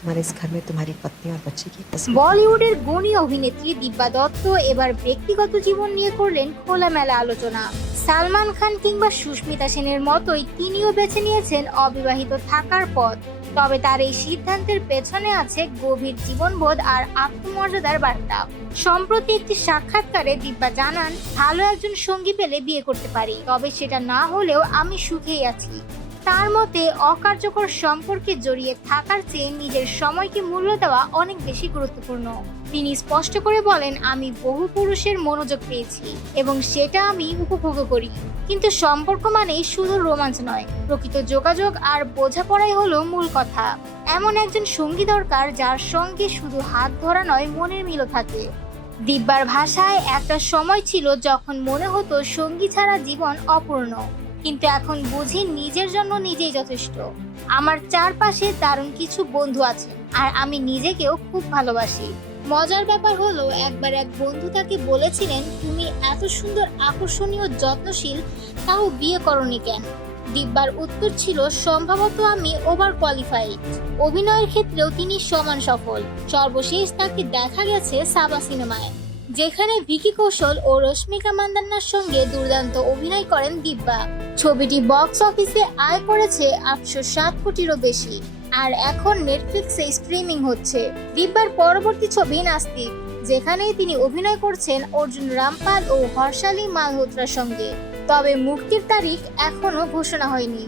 तुम्हारे इस घर में तुम्हारी पत्नी और बच्चे की तस्वीर বলিউডের গুণী অভিনেত্রী দিব্যা দত্ত এবার ব্যক্তিগত জীবন নিয়ে করলেন খোলামেলা আলোচনা সালমান খান কিংবা সুস্মিতা সেনের মতোই তিনিও বেছে নিয়েছেন অবিবাহিত থাকার পথ তবে তার এই সিদ্ধান্তের পেছনে আছে গভীর জীবনবোধ আর আত্মমর্যাদার বার্তা সম্প্রতি একটি সাক্ষাৎকারে দিব্যা জানান ভালো একজন সঙ্গী পেলে বিয়ে করতে পারি তবে সেটা না হলেও আমি সুখেই আছি তার মতে অকার্যকর সম্পর্কে জড়িয়ে থাকার চেয়ে নিজের সময়কে মূল্য দেওয়া অনেক বেশি গুরুত্বপূর্ণ। তিনি স্পষ্ট করে বলেন, আমি বহু পুরুষের মনোযোগ পেয়েছি এবং সেটা আমি উপভোগ করি। কিন্তু সম্পর্ক মানেই শুধু রোমাঞ্চ নয়, প্রকৃত যোগাযোগ আর বোঝাপড়াই হলো মূল কথা। এমন একজন সঙ্গী দরকার যার সঙ্গে শুধু হাত ধরা নয়, মনের মিলও থাকে। দিব্যার ভাষায় একটা সময় ছিল যখন মনে হতো সঙ্গী ছাড়া জীবন অপূর্ণ। কিন্তু এখন বুঝি নিজের জন্য নিজেই যথেষ্ট। আমার চারপাশে দারুণ কিছু বন্ধু আছে, আর আমি নিজেকেও খুব ভালোবাসি। মজার ব্যাপার হলো, একবার এক বন্ধু তাকে বলেছিলেন, তুমি এত সুন্দর, আকর্ষণীয়, যত্নশীল, তাও বিয়ে করনি কেন? দিব্যার উত্তর ছিল, সম্ভবত আমি ওভার কোয়ালিফাইড অভিনয়ের ক্ষেত্রেও তিনি সমান সফল। সর্বশেষ তাকে দেখা গেছে সাবা সিনেমায়। যেখানে ভিকি কৌশল ও রশ্মিকা মান্দান্নার সঙ্গে দুর্দান্ত অভিনয় করেন দিব্যা। ছবিটি বক্স অফিসে আয় করেছে আটশো সাত কোটিরও বেশি, আর এখন নেটফ্লিক্সে স্ট্রিমিং হচ্ছে। দিব্যার পরবর্তী ছবি নাস্তিক যেখানে তিনি অভিনয় করছেন অর্জুন রামপাল ও হর্ষালী মালহোত্রার সঙ্গে। তবে মুক্তির তারিখ এখনও ঘোষণা হয়নি।